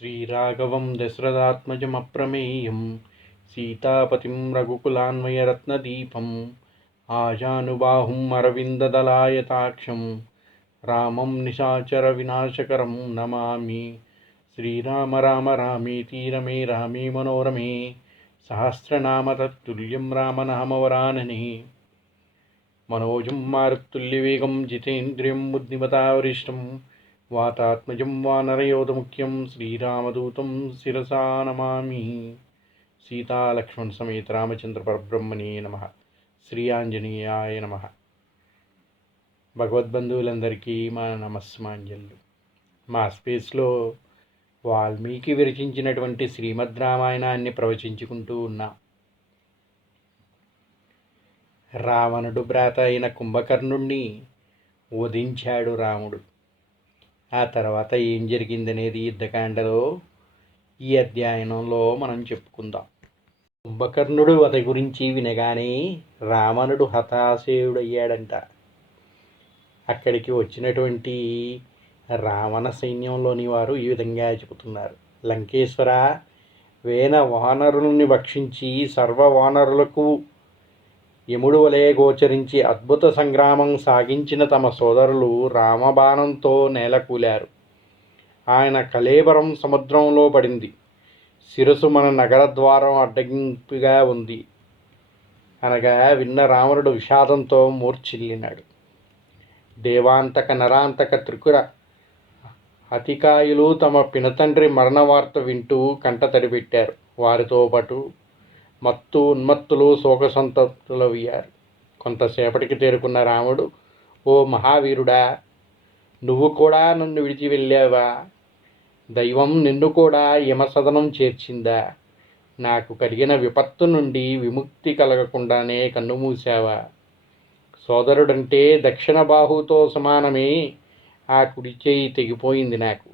श्रीराघवं दशरथात्मजमप्रमेयं सीतापतिं रघुकुलान्वयरत्नदीपम् आजानुबाहुम् अरविन्ददलायताक्षं रामं निशाचरविनाशकरं नमामि। श्रीराम राम रामेति रमे रामे मनोरमे सहस्रनाम तत्तुल्यं रामनामवरानने। मनोजं मारुत्तुल्यवेगं जितेन्द्रियं बुद्धिमतावरिष्टं వాతాత్మజం వానరయోధముఖ్యం శ్రీరామదూతం శిరసా నమామి. సీతాలక్ష్మణ సమేత రామచంద్ర పరబ్రహ్మణే నమ. శ్రీ ఆంజనేయాయ నమ. భగవద్బంధువులందరికీ మా నమస్మాంజలు మా స్పేస్లో వాల్మీకి విరచించినటువంటి శ్రీమద్ రామాయణాన్ని ప్రవచించుకుంటూ ఉన్నాం. రావణుడు భ్రాత అయిన కుంభకర్ణుణ్ణి వధించాడు రాముడు. ఆ తర్వాత ఏం జరిగిందనేది యుద్ధకాండలో ఈ అధ్యయనంలో మనం చెప్పుకుందాం. కుంభకర్ణుడు అతని గురించి వినగానే రావణుడు హతాశయుడయ్యాడంట. అక్కడికి వచ్చినటువంటి రావణ సైన్యంలోని వారు ఈ విధంగా చెబుతున్నారు. లంకేశ్వర వేన వానరుల్ని భక్షించి సర్వ వానరులకు యముడు గోచరించి అద్భుత సంగ్రామం సాగించిన తమ సోదరులు రామబాణంతో నేలకూలారు. ఆయన కలేబరం సముద్రంలో పడింది. శిరసు మన నగర ద్వారం అడ్డగింపుగా ఉంది. అనగా విన్న రావణుడు విషాదంతో మూర్చిల్లినాడు దేవాంతక నరాంతక త్రికుర అతికాయులు తమ పినతండ్రి మరణ వార్త వింటూ కంట తడిపెట్టారు వారితో పాటు మత్తు ఉన్మత్తులు శోకసంతప్తులయ్యారు కొంతసేపటికి తేరుకున్న రాముడు ఓ మహావీరుడా నువ్వు కూడా నన్ను విడిచి వెళ్ళావా? దైవం నిన్ను కూడా యమసదనం చేర్చిందా? నాకు కలిగిన విపత్తు నుండి విముక్తి కలగకుండానే కన్నుమూసావా సోదరుడంటే దక్షిణ బాహుతో సమానమే ఆ కుడి చేయి తెగిపోయింది నాకు.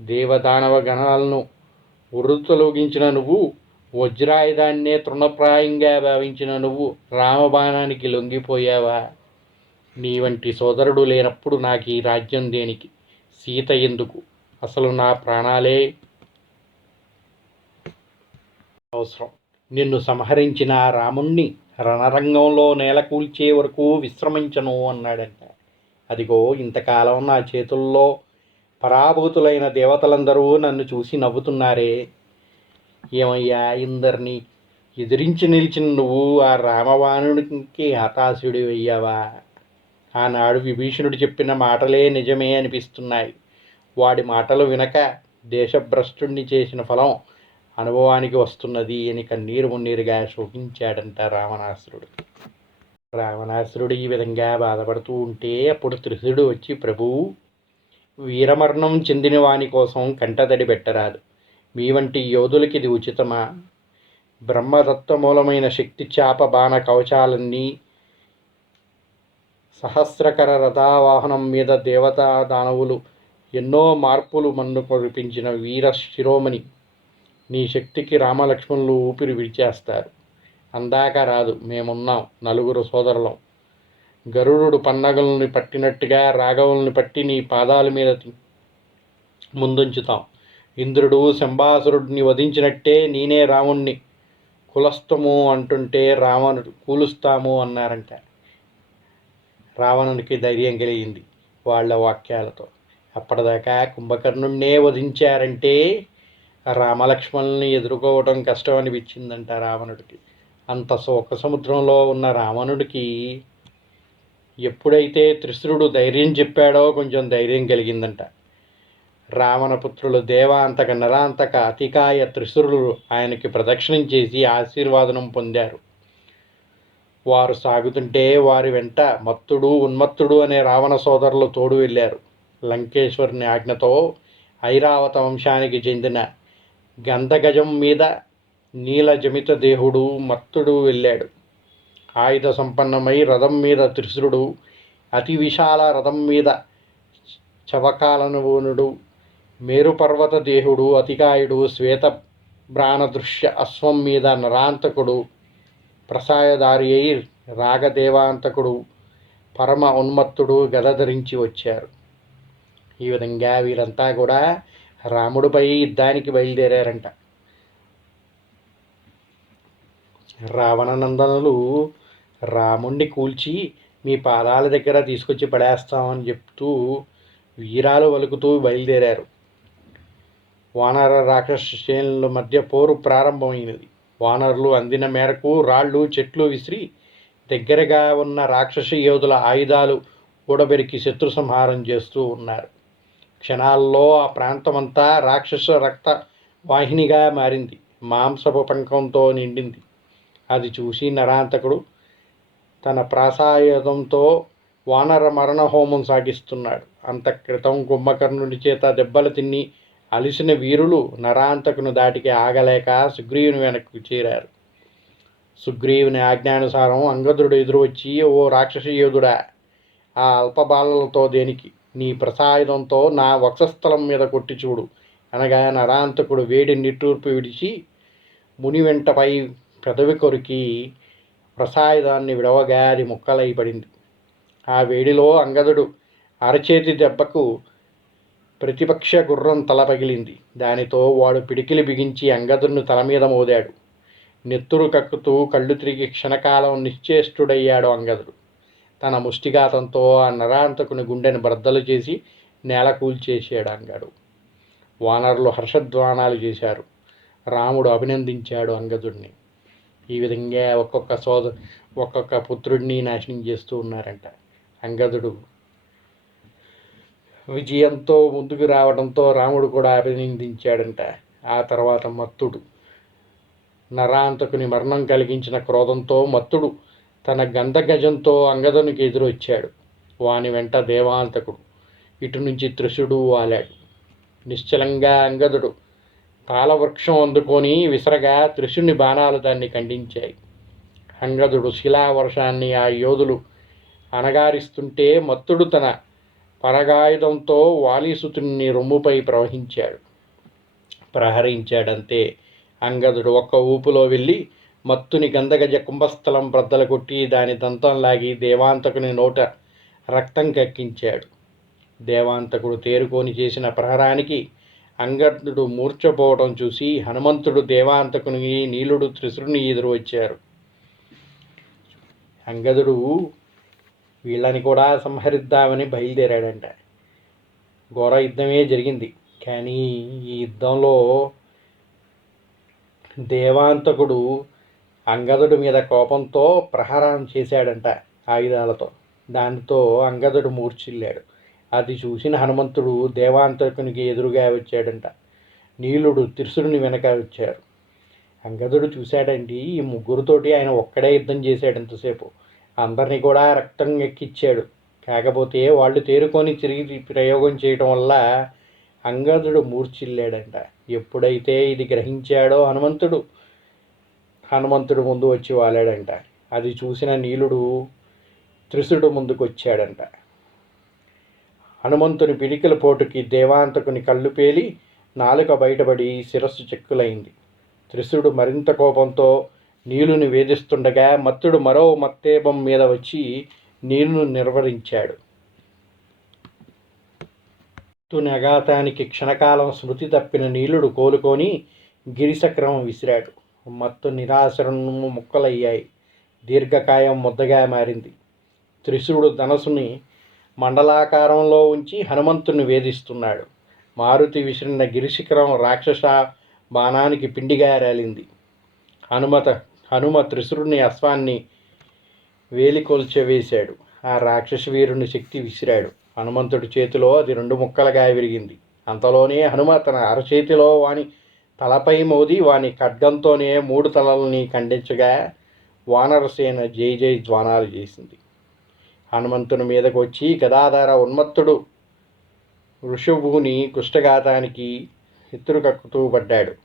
దేవదానవ గణాలను ఉర్రుతలోగించిన నువ్వు వజ్రాయుధాన్నే తృణప్రాయంగా భావించిన నువ్వు రామబాణానికి లొంగిపోయావా? నీ వంటి సోదరుడు లేనప్పుడు నాకు ఈ రాజ్యం దేనికి? సీత ఎందుకు? అసలు నా ప్రాణాలే అవసరం. నిన్ను సంహరించిన ఆ రాముణ్ణి రణరంగంలో నేలకూల్చే వరకు విశ్రమించను అన్నాడంట. అదిగో ఇంతకాలం నా చేతుల్లో పరాభూతులైన దేవతలందరూ నన్ను చూసి నవ్వుతున్నారే. ఏమయ్యా ఇందరినీ? ఎదిరించి నిలిచిన నువ్వు ఆ రామవాణునికి హతాశుడి అయ్యావా ఆనాడు విభీషణుడు చెప్పిన మాటలే నిజమే అనిపిస్తున్నాయి. వాడి మాటలు వినక దేశభ్రష్టుణ్ణి చేసిన ఫలం అనుభవానికి వస్తున్నది అని కన్నీరు మున్నీరుగా శోకించాడంట రావణాసురుడు. రావణాసురుడు ఈ విధంగా బాధపడుతూ ఉంటే అప్పుడు త్రిశుడు వచ్చి ప్రభువు వీరమరణం చెందిన వాని కోసం కంటతడి పెట్టరాదు. మీ వంటి యోధులకి ఇది ఉచితమా? బ్రహ్మతత్వమూలమైన శక్తి చాప బాణ కవచాలన్నీ సహస్రకర రథావాహనం మీద దేవతా దానవులు ఎన్నో మార్పులు మన్ను కురిపించిన వీర శిరోమణి. నీ శక్తికి రామలక్ష్మణులు ఊపిరి విడిచేస్తారు. అందాక రాదు మేమున్నాం నలుగురు సోదరులం. గరుడు పన్నగల్ని పట్టినట్టుగా రాఘవుల్ని పట్టి నీ పాదాల మీద ముందుంచుతాం. ఇంద్రుడు శంబాసురుడిని వధించినట్టే నేనే రాముణ్ణి. కులస్తము అంటుంటే రావణుడు కూలుస్తాము అన్నారంట. రావణునికి ధైర్యం కలిగింది వాళ్ళ వాక్యాలతో. అప్పటిదాకా కుంభకర్ణుణ్ణే వధించారంటే రామలక్ష్మణుల్ని ఎదుర్కోవడం కష్టం అనిపించిందంట రావణుడికి. అంత శోక సముద్రంలో ఉన్న రావణుడికి ఎప్పుడైతే త్రిశురుడు ధైర్యం చెప్పాడో కొంచెం ధైర్యం కలిగిందంట. రావణపుత్రులు దేవాంతక నరాంతక అతికాయ త్రిశురులు ఆయనకి ప్రదక్షిణం చేసి ఆశీర్వాదనం పొందారు. వారు సాగుతుంటే వారి వెంట మత్తుడు ఉన్మత్తుడు అనే రావణ సోదరులు తోడు వెళ్ళారు. లంకేశ్వరుని ఆజ్ఞతో ఐరావత వంశానికి చెందిన గంధగజం మీద నీల జమిత దేహుడు మత్తుడు వెళ్ళాడు. ఆయుధ సంపన్నమై రథం మీద త్రిశురుడు అతి విశాల రథం మీద చవకాలనువునుడు మేరుపర్వత దేహుడు అతికాయుడు శ్వేత బ్రాణదృశ్య అశ్వం మీద నరాంతకుడు ప్రసాయదారి అయి రాగదేవాంతకుడు పరమ ఉన్మత్తుడు గద ధరించి వచ్చారు. ఈ విధంగా వీరంతా కూడా రాముడిపై యుద్ధానికి బయలుదేరారంట. రావణనందనులు రాముణ్ణి కూల్చి మీ పాదాల దగ్గర తీసుకొచ్చి పడేస్తామని చెప్తూ వీరాలు వలుకుతూ బయలుదేరారు. వానర రాక్షస శ్రేణుల మధ్య పోరు ప్రారంభమైనది. వానరులు అందిన మేరకు రాళ్ళు చెట్లు విసిరి దగ్గరగా ఉన్న రాక్షస యోధుల ఆయుధాలు కూడబెరికి శత్రు సంహారం చేస్తూ ఉన్నారు. క్షణాల్లో ఆ ప్రాంతమంతా రాక్షస రక్త వాహినిగా మారింది. మాంసపు పంకంతో నిండింది. అది చూసి నరాంతకుడు తన ప్రాసాయుధంతో వానర మరణ హోమం సాగిస్తున్నాడు. అంత క్రితం కుంభకర్ణుడి చేత దెబ్బలు తిని అలిసిన వీరులు నరాంతకును దాటికి ఆగలేక సుగ్రీవుని వెనక్కి చేరారు. సుగ్రీవుని ఆజ్ఞానుసారం అంగదుడు ఎదురు వచ్చి ఓ రాక్షస యోధుడా ఆ అల్పబాలలతో దేనికి? నీ ప్రసాయుధంతో నా వక్షస్థలం మీద కొట్టి చూడు. అనగా నరాంతకుడు వేడి నిట్టూర్పు విడిచి ముని వెంటపై పెదవి కొరికి ప్రసాయుధాన్ని విడవగా అది ముక్కలై పడింది. ఆ వేడిలో అంగదుడు అరచేతి దెబ్బకు ప్రతిపక్ష గుర్రం తల పగిలింది. దానితో వాడు పిడికిలి బిగించి అంగదుడిని తల మీద మోదాడు. నెత్తురు కక్కుతూ కళ్ళు తిరిగి క్షణకాలం నిశ్చేష్టుడయ్యాడు అంగదుడు. తన ముష్టిఘాతంతో ఆ నరాంతకుని గుండెను బ్రద్దలు చేసి నేల కూల్చేసాడు అంగడు. వానరులు హర్షధ్వానాలు చేశారు. రాముడు అభినందించాడు అంగదుడిని. ఈ విధంగా ఒక్కొక్క సోద ఒక్కొక్క పుత్రుడిని నాశనం చేస్తూ ఉన్నారంట అంగదుడు విజయంతో ముందుకు రావడంతో రాముడు కూడా అభినందించాడంట. ఆ తర్వాత మత్తుడు. నరాంతకుని మరణం కలిగించిన క్రోధంతో మత్తుడు తన గంధగజంతో అంగదునికి ఎదురొచ్చాడు. వాని వెంట దేవాంతకుడు. ఇటు నుంచి త్రిశుడు వాలాడు. నిశ్చలంగా అంగదుడు తాళవృక్షం అందుకొని విసరగా త్రిశుని బాణాలు దాన్ని ఖండించాయి. అంగదుడు శిలావర్షాన్ని ఆ యోధులు అనగారిస్తుంటే మత్తుడు తన పరగాయుధంతో వాలీసుతుని రొమ్ముపై ప్రవహించాడు. ప్రహరించాడంతే. అంగదుడు ఒక్క ఊపులో వెళ్ళి మత్తుని గంధగజ కుంభస్థలం బ్రద్దలు కొట్టి దాని దంతం లాగి దేవాంతకుని నోట రక్తం కక్కించాడు. దేవాంతకుడు తేరుకొని చేసిన ప్రహరానికి అంగదుడు మూర్చపోవడం చూసి హనుమంతుడు దేవాంతకుని నీలుడు త్రిశుడిని ఎదురు వచ్చారు. అంగదుడు వీళ్ళని కూడా సంహరిద్దామని బయలుదేరాడంట. ఘోర యుద్ధమే జరిగింది. కానీ ఈ యుద్ధంలో దేవాంతకుడు అంగదుడి మీద కోపంతో ప్రహారం చేశాడంట ఆయుధాలతో. దానితో అంగదుడు మూర్చిల్లాడు అది చూసిన హనుమంతుడు దేవాంతకునికి ఎదురుగా వచ్చాడంట. నీలుడు త్రిశుడిని వెనక వచ్చారు అంగదుడు చూశాడండి ఈ ముగ్గురుతోటి ఆయన ఒక్కడే యుద్ధం చేశాడు ఎంతసేపు? అందరినీ కూడా రక్తం ఎక్కిచ్చాడు కాకపోతే వాళ్ళు తేరుకొని తిరిగి ప్రయోగం చేయటం వల్ల అంగదుడు మూర్చిల్లాడంట ఎప్పుడైతే ఇది గ్రహించాడో హనుమంతుడు హనుమంతుడు ముందు వచ్చి వాలాడంట. అది చూసిన నీలుడు త్రిశుడు ముందుకు వచ్చాడంట హనుమంతుని పిడికిల పోటుకి దేవాంతకుని కళ్ళు పేలి నాలుక బయటపడి శిరస్సు చెక్కులైంది. త్రిశుడు మరింత కోపంతో నీలుని వేధిస్తుండగా మత్తుడు మరో మత్తేబం మీద వచ్చి నీరును నిర్వహించాడు నగాతానికి క్షణకాలం స్మృతి తప్పిన నీలుడు కోలుకొని గిరిసక్రమం విసిరాడు. మత్తు నిరాశరణము ముక్కలయ్యాయి. దీర్ఘకాయం ముద్దగా మారింది. త్రిశూడు ధనసుని మండలాకారంలో ఉంచి హనుమంతుని వేధిస్తున్నాడు. మారుతి విసిరిన గిరిశిఖరం రాక్షస బాణానికి పిండిగా రాలింది. హనుమత హనుమ త్రిశురుని అశ్వాన్ని వేలికొల్చవేశాడు ఆ రాక్షస వీరుని శక్తి విసిరాడు. హనుమంతుడి చేతిలో అది రెండు ముక్కలుగా విరిగింది. అంతలోనే హనుమ తన అరచేతిలో వాని తలపై మోది వాని ఖడ్గంతోనే మూడు తలల్ని ఖండించగా వానరసేన జై జై ధ్వానాలు చేసింది. హనుమంతుని మీదకు వచ్చి గదాధార ఉన్మత్తుడు ఋషభుని కుష్ఠఘాతానికి ఎత్తురు కక్కుతూ పడ్డాడు.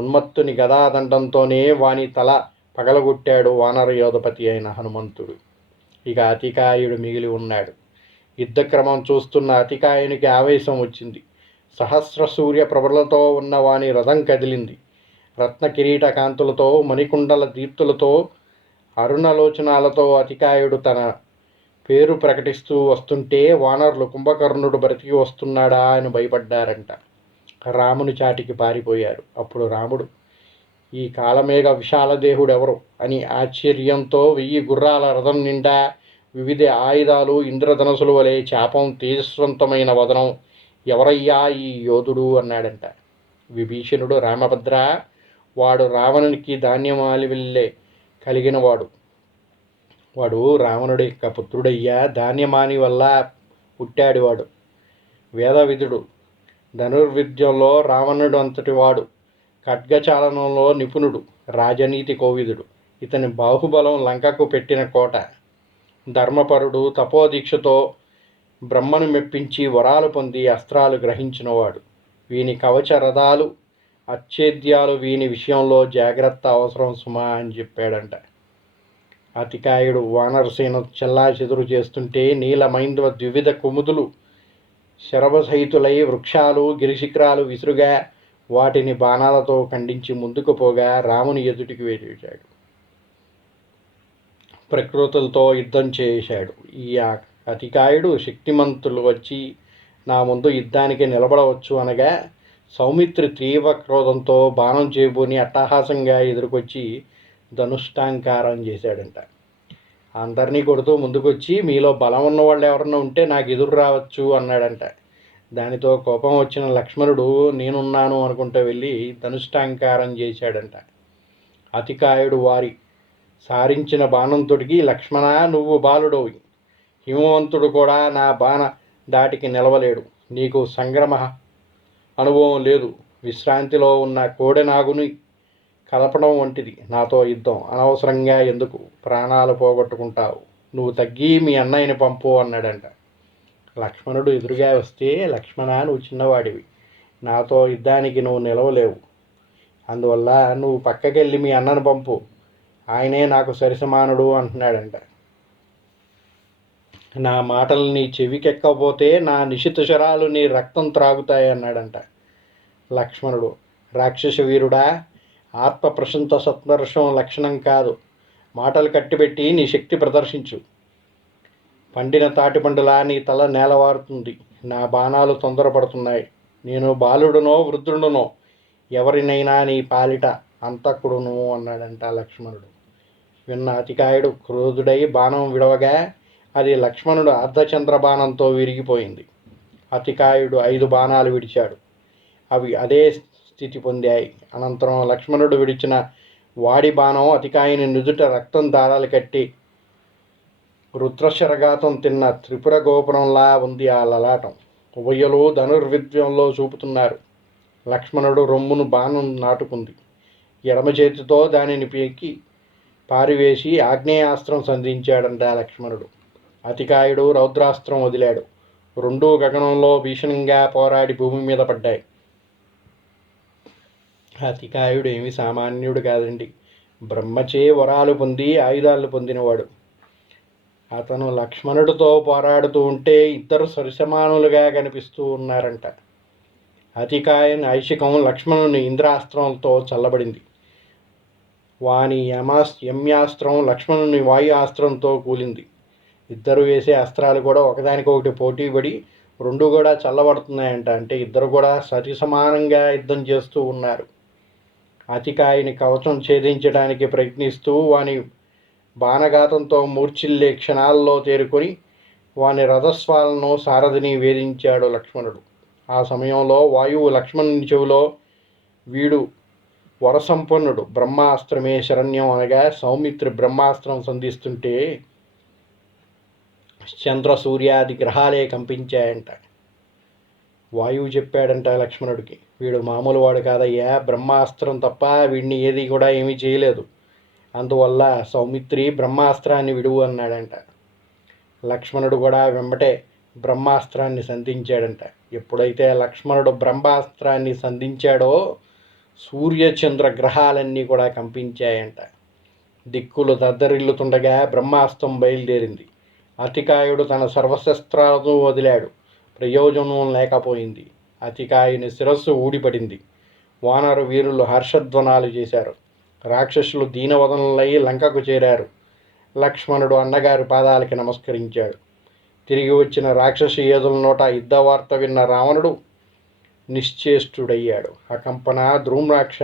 ఉన్మత్తుని గదాదండంతోనే వాని తల పగలగొట్టాడు వానర యోధపతి అయిన హనుమంతుడు. ఇక అతికాయుడు మిగిలి ఉన్నాడు. యుద్ధక్రమం చూస్తున్న అతికాయునికి ఆవేశం వచ్చింది. సహస్ర సూర్య ప్రభలతో ఉన్న వాని రథం కదిలింది. రత్న కిరీట కాంతులతో మణికుండల దీప్తులతో అరుణలోచనాలతో అతికాయుడు తన పేరు ప్రకటిస్తూ వస్తుంటే వానరులు కుంభకర్ణుడు బ్రతికి వస్తున్నాడా అని భయపడ్డారంట. రాముని చాటికి పారిపోయారు. అప్పుడు రాముడు ఈ కాలమేఘ విశాలదేహుడు ఎవరు అని ఆశ్చర్యంతో వెయ్యి గుర్రాల రథం నిండా వివిధ ఆయుధాలు ఇంద్రధనసులు వలె చాపం తేజస్వంతమైన వదనం ఎవరయ్యా ఈ యోధుడు? అన్నాడంట. విభీషణుడు రామభద్ర వాడు రావణునికి ధాన్యమాలి వెళ్ళే కలిగినవాడు. వాడు రావణుడి యొక్క పుత్రుడయ్యా ధాన్యమాని వల్ల పుట్టాడు వాడు వేదవిధుడు ధనుర్విద్యంలో రావణుడు అంతటి వాడు. ఖడ్గచాలనంలో నిపుణుడు రాజనీతి కోవిదుడు. ఇతని బాహుబలం లంకకు పెట్టిన కోట. ధర్మపరుడు తపోదీక్షతో బ్రహ్మను మెప్పించి వరాలు పొంది అస్త్రాలు గ్రహించినవాడు. వీని కవచ రథాలు అచ్చేద్యాలు వీని విషయంలో జాగ్రత్త అవసరం సుమా అని చెప్పాడంట. అతికాయుడు వానరసేన చెల్లా చెదురు చేస్తుంటే నీలమైందవ ద్వివిధ కుముదులు శరభసహితులై వృక్షాలు గిరిశిఖరాలు విసురుగా వాటిని బాణాలతో ఖండించి ముందుకు పోగా రాముని ఎదుటికి వేచాడు ప్రకృతులతో యుద్ధం చేశాడు. ఈ అతికాయుడు శక్తిమంతులు వచ్చి నా ముందు యుద్ధానికి నిలబడవచ్చు అనగా సౌమిత్రి తీవ్ర క్రోధంతో బాణం చేబూని అట్టహాసంగా ఎదుర్కొచ్చి ధనుష్టాంకారం చేశాడంట. అందరినీ కొడుతూ ముందుకొచ్చి మీలో బలం ఉన్న వాళ్ళు ఎవరన్నా ఉంటే నాకు ఎదురు రావచ్చు అన్నాడంట. దానితో కోపం వచ్చిన లక్ష్మణుడు నేనున్నాను అనుకుంటూ వెళ్ళి ధనుష్టాంకారం చేశాడంట. అతికాయుడు వారి సారించిన బాణంతుడికి లక్ష్మణ నువ్వు బాలుడోవి హిమవంతుడు కూడా నా బాణ దాటికి నిలవలేడు. నీకు సంగ్రమ అనుభవం లేదు. విశ్రాంతిలో ఉన్న కోడెనాగుని కలపడం వంటిది. నాతో యుద్ధం. అనవసరంగా ఎందుకు? ప్రాణాలు పోగొట్టుకుంటావు. నువ్వు తగ్గి మీ అన్నయ్యని పంపు అన్నాడంట. లక్ష్మణుడు ఎదురుగా వస్తే లక్ష్మణ నువ్వు చిన్నవాడివి. నాతో యుద్ధానికి నువ్వు నిలవలేవు. అందువల్ల నువ్వు పక్కకెళ్ళి మీ అన్నను పంపు. ఆయనే నాకు సరిసమానుడు అంటున్నాడంట. నా మాటలు నీ చెవికెక్కకపోతే నా నిశిత శరాలు నీ రక్తం త్రాగుతాయి అన్నాడంట లక్ష్మణుడు. రాక్షస వీరుడా ఆత్మ ప్రశంత సత్వర్షం లక్షణం కాదు. మాటలు కట్టిపెట్టి నీ శక్తి ప్రదర్శించు. పండిన తాటిపండులా నీ తల నేలవారుతుంది. నా బాణాలు తొందరపడుతున్నాయి. నేను బాలుడునో వృద్ధుడునో ఎవరినైనా నీ పాలిట అంతకుడును అన్నాడంట లక్ష్మణుడు. విన్న అతికాయుడు క్రోధుడై బాణం విడవగా అది లక్ష్మణుడు అర్ధచంద్ర బాణంతో విరిగిపోయింది. అతికాయుడు ఐదు బాణాలు విడిచాడు. అవి అదే స్థితి పొందాయి. అనంతరం లక్ష్మణుడు విడిచిన వాడి బాణం అతికాయుని నుదుట రక్తం దారాలు కట్టి రుద్రశరఘాతం తిన్న త్రిపుర గోపురంలా ఉంది ఆ లలాటం. ఉభయలు ధనుర్విద్యంలో చూపుతున్నారు. లక్ష్మణుడు రొమ్మును బాణం నాటుకుంది. ఎడమ చేతితో దానిని పీకి పారివేసి ఆగ్నేయాస్త్రం సంధించాడంట లక్ష్మణుడు. అతికాయుడు రౌద్రాస్త్రం వదిలాడు. రెండూ గగనంలో భీషణంగా పోరాడి భూమి మీద పడ్డాయి. అతికాయుడు ఏమి సామాన్యుడు కాదండి. బ్రహ్మచే వరాలు పొంది ఆయుధాలు పొందినవాడు. అతను లక్ష్మణుడితో పోరాడుతూ ఉంటే ఇద్దరు సరిసమానులుగా కనిపిస్తూ ఉన్నారంట. అతికాయన్ ఐశికం లక్ష్మణుని ఇంద్రాస్త్రంతో చల్లబడింది. వాని యమాస్ యమ్యాస్త్రం లక్ష్మణుని వాయు ఆస్త్రంతో కూలింది. ఇద్దరు వేసే అస్త్రాలు కూడా ఒకదానికొకటి పోటీ పడి రెండు కూడా చల్లబడుతున్నాయంట. అంటే ఇద్దరు కూడా సరి సమానంగా యుద్ధం చేస్తూ ఉన్నారు. అతికాయని కవచం ఛేదించడానికి ప్రయత్నిస్తూ వాని బాణఘాతంతో మూర్చిల్లే క్షణాల్లో తేరుకొని వాని రథస్వాలను సారథిని వేధించాడు లక్ష్మణుడు. ఆ సమయంలో వాయువు లక్ష్మణుని చెవిలో వీడు వరసంపన్నుడు. బ్రహ్మాస్త్రమే శరణ్యం అనగా సౌమిత్రి బ్రహ్మాస్త్రం సంధిస్తుంటే చంద్ర సూర్యాది గ్రహాలే కంపించాయంట. వాయువు చెప్పాడంట లక్ష్మణుడికి. వీడు మామూలు వాడు కాదయ్యా బ్రహ్మాస్త్రం తప్ప వీడిని ఏది కూడా ఏమీ చేయలేదు. అందువల్ల సౌమిత్రి బ్రహ్మాస్త్రాన్ని విడువు అన్నాడంట. లక్ష్మణుడు కూడా వెంబటే బ్రహ్మాస్త్రాన్ని సంధించాడంట. ఎప్పుడైతే లక్ష్మణుడు బ్రహ్మాస్త్రాన్ని సంధించాడో సూర్యచంద్ర గ్రహాలన్నీ కూడా కంపించాయంట. దిక్కులు దద్దరిల్లుతుండగా బ్రహ్మాస్త్రం బయలుదేరింది. అతికాయుడు తన సర్వశస్త్రాలను వదిలాడు. ప్రయోజనం లేకపోయింది. అతికాయుని శిరస్సు ఊడిపడింది. వానరు వీరులు హర్షధ్వనాలు చేశారు. రాక్షసులు దీనవదనులై లంకకు చేరారు. లక్ష్మణుడు అన్నగారి పాదాలకి నమస్కరించాడు. తిరిగి వచ్చిన రాక్షస ఏదుల నోట యుద్ధ వార్త విన్న రావణుడు నిశ్చేష్టుడయ్యాడు. అకంపన ధ్రూమ్రాక్ష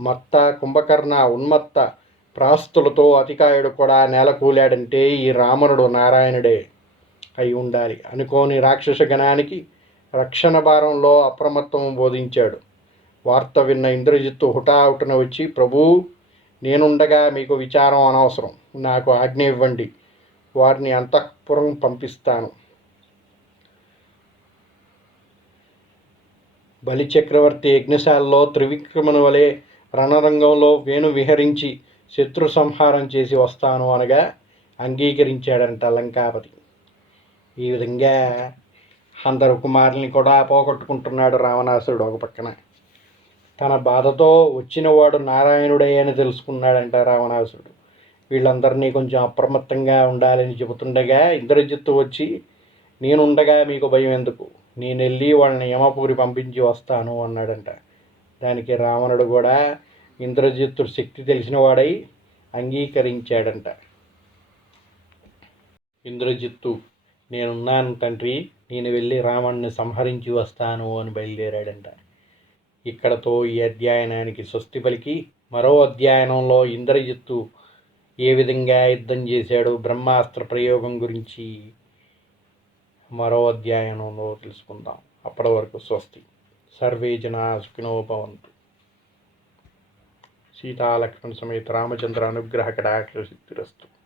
మత్త కుంభకర్ణ ఉన్మత్త ప్రాస్తులతో అతికాయుడు కూడా నేలకూలాడంటే ఈ రావణుడు నారాయణుడే. అయి ఉండాలి. అనుకోని రాక్షస గణానికి రక్షణ భారంలో అప్రమత్తం బోధించాడు. వార్త విన్న ఇంద్రజిత్తు హుటాహుటన వచ్చి ప్రభు నేనుండగా మీకు విచారం అనవసరం. నాకు ఆజ్ఞ ఇవ్వండి. వారిని అంతఃపురం పంపిస్తాను. బలిచక్రవర్తి యజ్ఞశాలలో త్రివిక్రమను వలె రణరంగంలో వేణు విహరించి శత్రు సంహారం చేసి వస్తాను అనగా అంగీకరించాడంట లంకాపతి. ఈ విధంగా అందరు కుమారుల్ని కూడా పోగొట్టుకుంటున్నాడు రావణాసురుడు ఒక పక్కన. తన బాధతో వచ్చినవాడు నారాయణుడే అని తెలుసుకున్నాడంట రావణాసురుడు. వీళ్ళందరినీ కొంచెం అప్రమత్తంగా ఉండాలని చెబుతుండగా ఇంద్రజిత్తు వచ్చి నేనుండగా మీకు భయం ఎందుకు? నేను వెళ్ళి వాళ్ళని యమపూరి పంపించి వస్తాను అన్నాడంట. దానికి రావణుడు కూడా ఇంద్రజిత్తు శక్తి తెలిసినవాడై అంగీకరించాడంట. ఇంద్రజిత్తు నేనున్నాను తండ్రి నేను వెళ్ళి రావణ్ణి సంహరించి వస్తాను అని బయలుదేరాడంట. ఇక్కడతో ఈ అధ్యయనానికి స్వస్తి పలికి మరో అధ్యయనంలో ఇంద్రజిత్తు ఏ విధంగా యుద్ధం చేశాడు బ్రహ్మాస్త్ర ప్రయోగం గురించి మరో అధ్యయనంలో తెలుసుకుందాం. అప్పటి వరకు స్వస్తి. సర్వే జనా సుఖినో సీతాలక్ష్మణ సమేత రామచంద్ర అనుగ్రహ కటాక్ష సిద్ధిరస్తు.